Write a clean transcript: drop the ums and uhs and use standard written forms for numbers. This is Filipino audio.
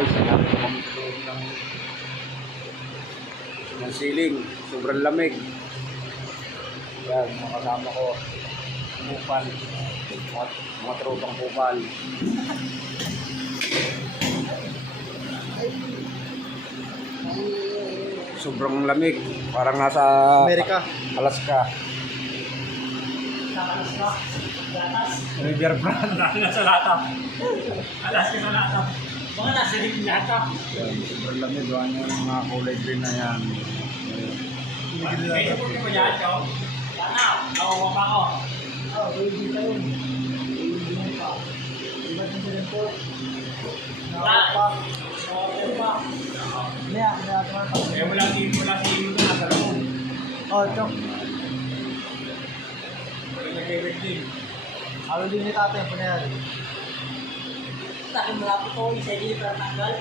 guys, hanapin ko kami sa loob ng ceiling. Sobrang lamig. Yan, mga kasama ko. Kupal. Mga tropang kupal. Sobrang lamig. Parang nasa Amerika. Alaska. River Brand. Nasa lata. Alas ka sa lata. Mga nasa rin lata. Yan, sobrang lamig. Doon yung mga kulay green na yan. Kaya po ko yan, Chow. Sana, nawawa pa ako. Eh, wala si Imo na nasa loob. Oh, ito. Wala nag-event din. Halo din ni tatay, panayari. Takin mo lang po ito, isa din para tanggal.